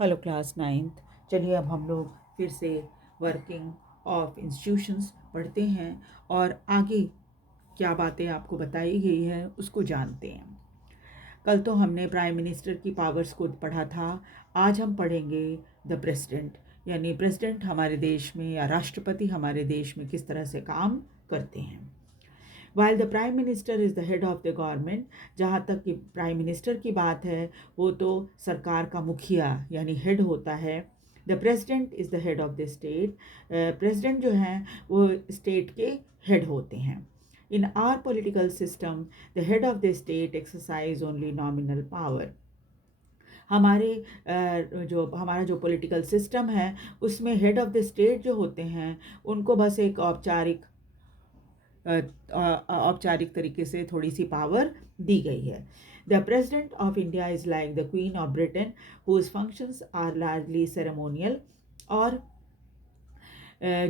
Hello class ninth. चलिए अब हम लोग फिर से वर्किंग ऑफ इंस्टीट्यूशंस पढ़ते हैं और आगे क्या बातें आपको बताई गई है उसको जानते हैं। कल तो हमने प्राइम मिनिस्टर की पावर्स को पढ़ा था। आज हम पढ़ेंगे द प्रेसिडेंट, यानी प्रेसिडेंट हमारे देश में या राष्ट्रपति हमारे देश में किस तरह से काम करते हैं। While the prime minister is the head of the government, जहाँ तक कि प्राइम मिनिस्टर की बात है वो तो सरकार का मुखिया यानी हेड होता है। The president is the head of the state. President जो हैं वो स्टेट के हेड होते हैं। इन are political system the head of the state exercise only nominal power. हमारे हमारा जो पॉलिटिकल सिस्टम है उसमें हेड ऑफ द स्टेट जो होते हैं उनको बस एक औपचारिक तरीके से थोड़ी सी पावर दी गई है। The president of India is like the queen of Britain whose functions are largely ceremonial. और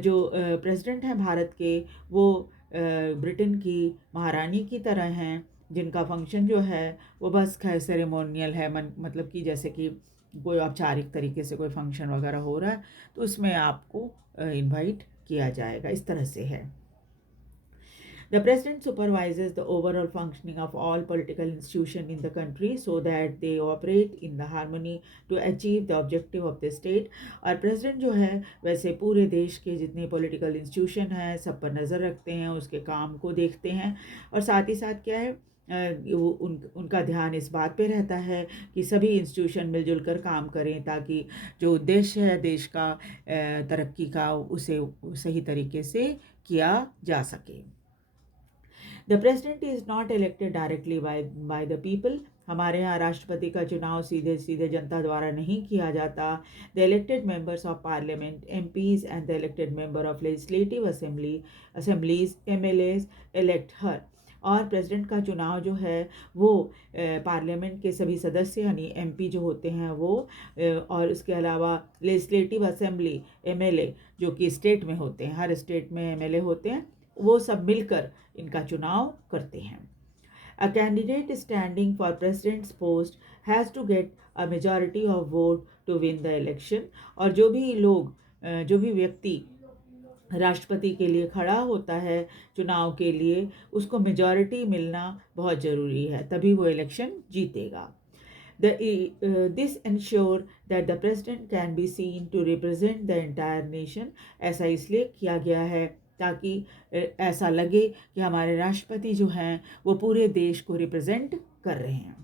जो प्रेसिडेंट हैं भारत के वो ब्रिटेन की महारानी की तरह हैं, जिनका फंक्शन जो है वो बस सेरेमोनियल है। मतलब कि जैसे कि कोई औपचारिक तरीके से कोई फंक्शन वगैरह हो रहा है तो उसमें आपको इनवाइट किया जाएगा, इस तरह से है। The president supervises the overall functioning of all political institutions in the country so that they operate in the harmony to achieve the objective of the state। और president जो है वैसे पूरे देश के जितने political institution हैं सब पर नज़र रखते हैं, उसके काम को देखते हैं और साथ ही साथ क्या है उनका ध्यान इस बात पे रहता है कि सभी इंस्टीट्यूशन मिलजुल कर काम करें ताकि जो उद्देश्य है देश का तरक्की का उसे सही तरीके से किया जा सके। The president is not elected directly by the people. हमारे यहाँ राष्ट्रपति का चुनाव सीधे सीधे जनता द्वारा नहीं किया जाता। The elected members of parliament MPs and the elected member of legislative assemblies MLAs elect her. और प्रेसिडेंट का चुनाव जो है वो पार्लियामेंट के सभी सदस्य यानी एमपी जो होते हैं वो और उसके अलावा लेजिस्लेटिव असेंबली एमएलए जो कि स्टेट में होते हैं, हर स्टेट में एमएलए होते हैं, वो सब मिलकर इनका चुनाव करते हैं। A candidate standing for president's post has to get a majority of vote to win the election। और जो भी व्यक्ति राष्ट्रपति के लिए खड़ा होता है चुनाव के लिए उसको मेजॉरिटी मिलना बहुत ज़रूरी है, तभी वो इलेक्शन जीतेगा। This ensure that the president can be seen to represent the entire nation। ऐसा इसलिए किया गया है ताकि ऐसा लगे कि हमारे राष्ट्रपति जो हैं वो पूरे देश को रिप्रेजेंट कर रहे हैं।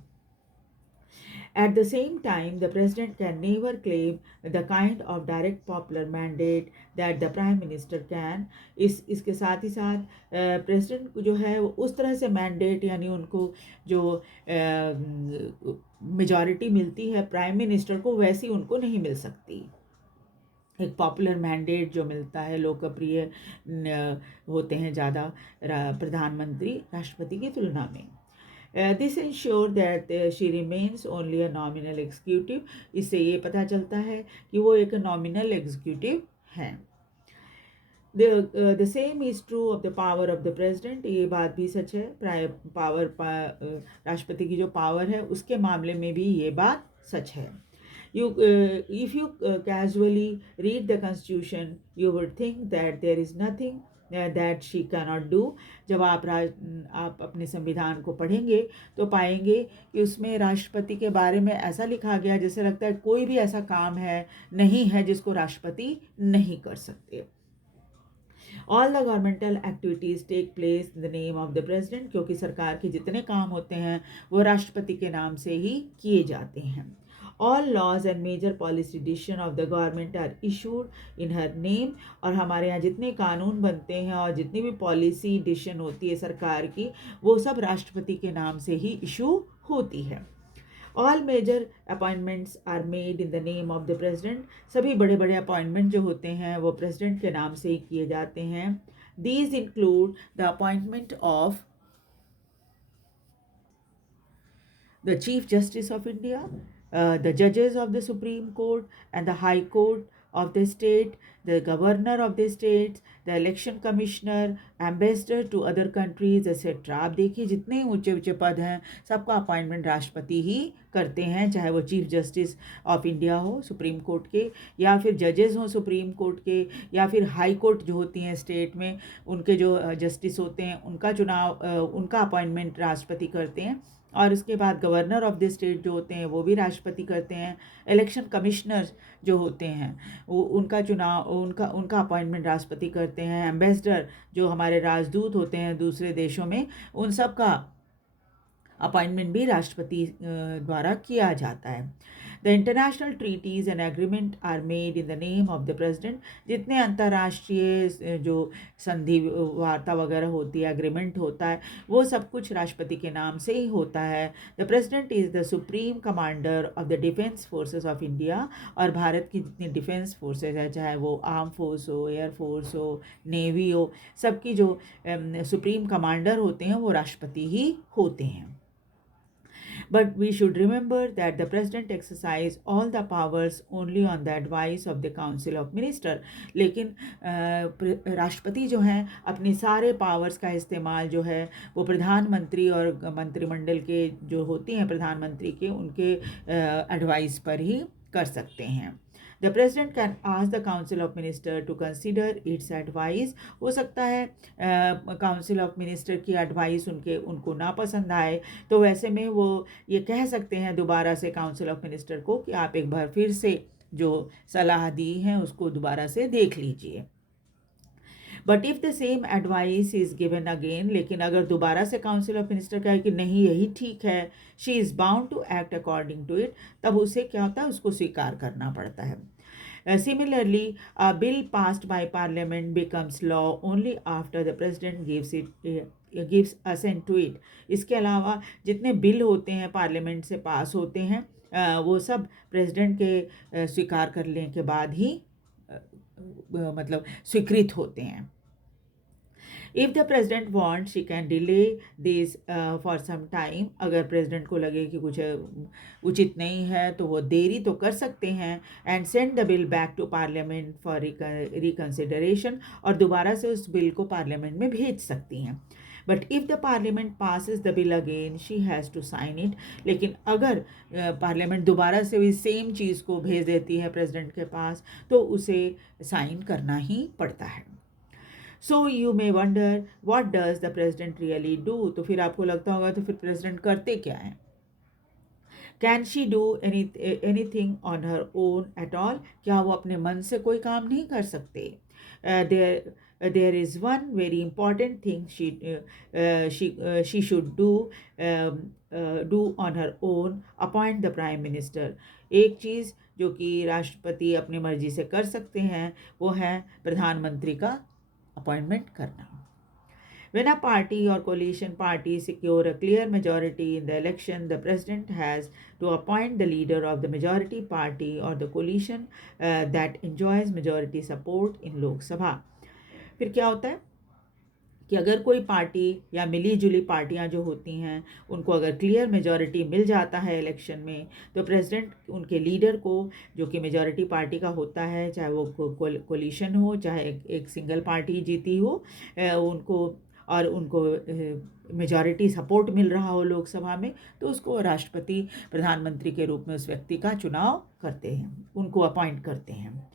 At the same time, the president can never claim the kind of direct popular mandate that the prime minister can। इसके साथ ही साथ प्रेसिडेंट जो है वो उस तरह से मैंडेट यानी उनको जो मेजॉरिटी मिलती है प्राइम मिनिस्टर को वैसी उनको नहीं मिल सकती। एक पॉपुलर मैंडेट जो मिलता है, लोकप्रिय होते हैं ज़्यादा प्रधानमंत्री राष्ट्रपति की तुलना में। This ensure that she remains only a nominal executive. इससे ये पता चलता है कि वो एक नॉमिनल एग्जीक्यूटिव हैं। The same is true of the power of the president. ये बात भी सच है, राष्ट्रपति की जो पावर है उसके मामले में भी ये बात सच है। If you casually read the constitution you would think that there is nothing that she cannot do। जब आप अपने संविधान को पढ़ेंगे तो पाएंगे कि उसमें राष्ट्रपति के बारे में ऐसा लिखा गया जैसे लगता है कोई भी ऐसा काम है नहीं है जिसको राष्ट्रपति नहीं कर सकते। All the governmental activities take place in the name of the president. क्योंकि सरकार के जितने काम होते हैं वो राष्ट्रपति के नाम से ही किए जाते हैं। All laws and major policy decision of the government are issued in her name. और हमारे यहाँ जितने कानून बनते हैं और जितनी भी पॉलिसी डिसीजन होती है सरकार की वो सब राष्ट्रपति के नाम से ही इशू होती है। All major appointments are made in the name of the president. सभी बड़े बड़े अपॉइंटमेंट जो होते हैं वो प्रेसिडेंट के नाम से ही किए जाते हैं। These include the appointment of the Chief Justice of India, the judges of the Supreme Court and the High Court, of the state, the governor of the states, the election commissioner, ambassador to other countries, etc. आप देखिए जितने ऊंचे ऊंचे पद हैं सबका appointment राष्ट्रपति ही करते हैं, चाहे वो चीफ जस्टिस ऑफ इंडिया हो सुप्रीम कोर्ट के, या फिर जजेस हों सुप्रीम कोर्ट के, या फिर हाई कोर्ट जो होती हैं स्टेट में उनके जो जस्टिस होते हैं उनका उनका अपॉइंटमेंट राष्ट्रपति करते हैं। और उसके बाद गवर्नर ऑफ द स्टेट जो होते हैं वो भी राष्ट्रपति करते हैं। इलेक्शन कमिश्नर्स जो होते हैं वो उनका अपॉइंटमेंट राष्ट्रपति करते हैं। एम्बेसडर जो हमारे राजदूत होते हैं दूसरे देशों में, उन सब का अपॉइंटमेंट भी राष्ट्रपति द्वारा किया जाता है। The international treaties and agreement are made in the name of the president. जितने अंतर्राष्ट्रीय जो संधि वार्ता वगैरह होती है, एग्रीमेंट होता है, वो सब कुछ राष्ट्रपति के नाम से ही होता है। The president is the supreme commander of the defence forces of India. और भारत की जितनी डिफेंस फोर्सेज है, चाहे वो आर्म फोर्स हो, एयर फोर्स हो, नेवी हो, सबकी जो सुप्रीम कमांडर होते हैं वो राष्ट्रपति ही होते हैं। But we should remember that the president exercise all the powers only on the advice of the council of minister। लेकिन राष्ट्रपति जो हैं अपने सारे पावर्स का इस्तेमाल जो है वो प्रधानमंत्री और मंत्रिमंडल के जो होती हैं प्रधानमंत्री के, उनके एडवाइस पर ही कर सकते हैं। The president can ask the council of minister to consider its advice. हो सकता है काउंसिल ऑफ मिनिस्टर की एडवाइस उनको ना पसंद आए, तो वैसे में वो ये कह सकते हैं दोबारा से काउंसिल ऑफ मिनिस्टर को कि आप एक बार फिर से जो सलाह दी है उसको दोबारा से देख लीजिए। But if the same advice is given again, लेकिन अगर दोबारा से काउंसिल ऑफ मिनिस्टर कहे कि नहीं यही ठीक है, she is bound to act according to it, तब उसे क्या होता है, उसको स्वीकार करना पड़ता है। Similarly, a bill passed by parliament becomes law only after the president gives assent to it। इसके अलावा जितने बिल होते हैं पार्लियामेंट से पास होते हैं वो सब प्रेसिडेंट के स्वीकार करने के बाद ही मतलब स्वीकृत होते हैं। If the president want she can delay this for some time. अगर प्रेसिडेंट को लगे कि कुछ उचित नहीं है तो वो देरी तो कर सकते हैं। And send the bill back to parliament for reconsideration. और दोबारा से उस बिल को पार्लियामेंट में भेज सकती हैं। But if the parliament passes the bill again she has to sign it. लेकिन अगर पार्लियामेंट दोबारा से भी सेम चीज़ को भेज देती है प्रेसिडेंट के पास, तो उसे साइन करना ही पड़ता है। So you may wonder what does the president really do. तो फिर आपको लगता होगा तो फिर प्रेसिडेंट करते क्या हैं। Can she do anything on her own at all. क्या वो अपने मन से कोई काम नहीं कर सकते। There is one very important thing she should do on her own, appoint the prime minister. एक चीज़ जो कि राष्ट्रपति अपनी मर्जी से कर सकते हैं वो है प्रधानमंत्री का अपॉइंटमेंट करना। When a party or coalition party secure a clear majority in the election, the president has to appoint the leader of the majority party or the coalition that enjoys majority support in Lok Sabha। फिर क्या होता है कि अगर कोई party या मिली जुली पार्टियां जो होती हैं उनको अगर क्लियर मेजॉरिटी मिल जाता है इलेक्शन में, तो प्रेसिडेंट उनके लीडर को, जो कि मेजॉरिटी पार्टी का होता है, चाहे वो कोलिशन हो चाहे एक सिंगल पार्टी जीती हो, उनको मेजॉरिटी सपोर्ट मिल रहा हो लोकसभा में, तो उसको राष्ट्रपति प्रधानमंत्री के रूप में उस व्यक्ति का चुनाव करते हैं, उनको अपॉइंट करते हैं।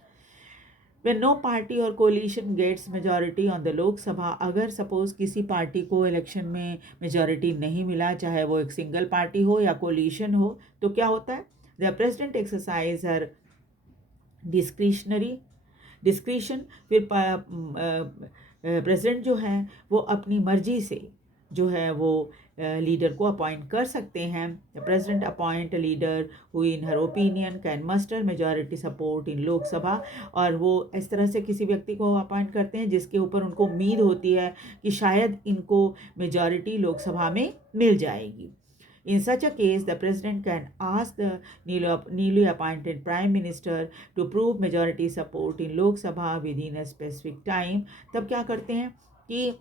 When no party or coalition gets majority on the Lok Sabha, अगर सपोज किसी पार्टी को इलेक्शन में मेजॉरिटी नहीं मिला, चाहे वो एक सिंगल पार्टी हो या कोलिशन हो, तो क्या होता है, the president exercise her discretion. फिर प्रेसिडेंट जो है वो अपनी मर्जी से जो है वो लीडर को अपॉइंट कर सकते हैं। The president appoint a leader who in her opinion can muster majority support in Lok Sabha. और वो इस तरह से किसी व्यक्ति को अपॉइंट करते हैं जिसके ऊपर उनको उम्मीद होती है कि शायद इनको मेजॉरिटी लोकसभा में मिल जाएगी। In such a case, the president can ask the newly appointed prime minister to prove majority support in Lok Sabha within a specific time। तब क्या करते हैं कि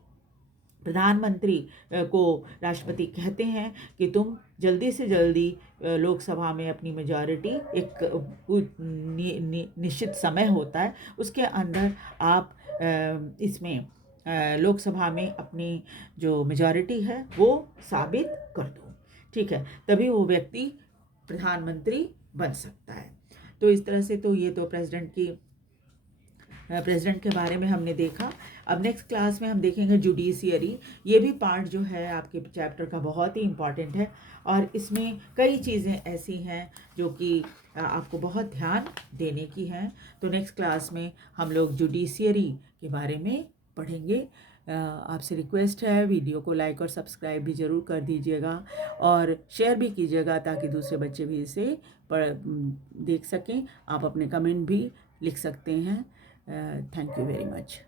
प्रधानमंत्री को राष्ट्रपति कहते हैं कि तुम जल्दी से जल्दी लोकसभा में अपनी मेजॉरिटी, एक निश्चित समय होता है उसके अंदर आप इसमें लोकसभा में अपनी जो मेजॉरिटी है वो साबित कर दो, ठीक है, तभी वो व्यक्ति प्रधानमंत्री बन सकता है। तो इस तरह से तो ये तो प्रेसिडेंट के बारे में हमने देखा। अब नेक्स्ट क्लास में हम देखेंगे जुडिशियरी। ये भी पार्ट जो है आपके चैप्टर का बहुत ही इम्पॉर्टेंट है और इसमें कई चीज़ें ऐसी हैं जो कि आपको बहुत ध्यान देने की हैं। तो नेक्स्ट क्लास में हम लोग जुडिशियरी के बारे में पढ़ेंगे। आपसे रिक्वेस्ट है वीडियो को लाइक और सब्सक्राइब भी ज़रूर कर दीजिएगा और शेयर भी कीजिएगा ताकि दूसरे बच्चे भी इसे देख सकें। आप अपने कमेंट भी लिख सकते हैं। Thank you very much.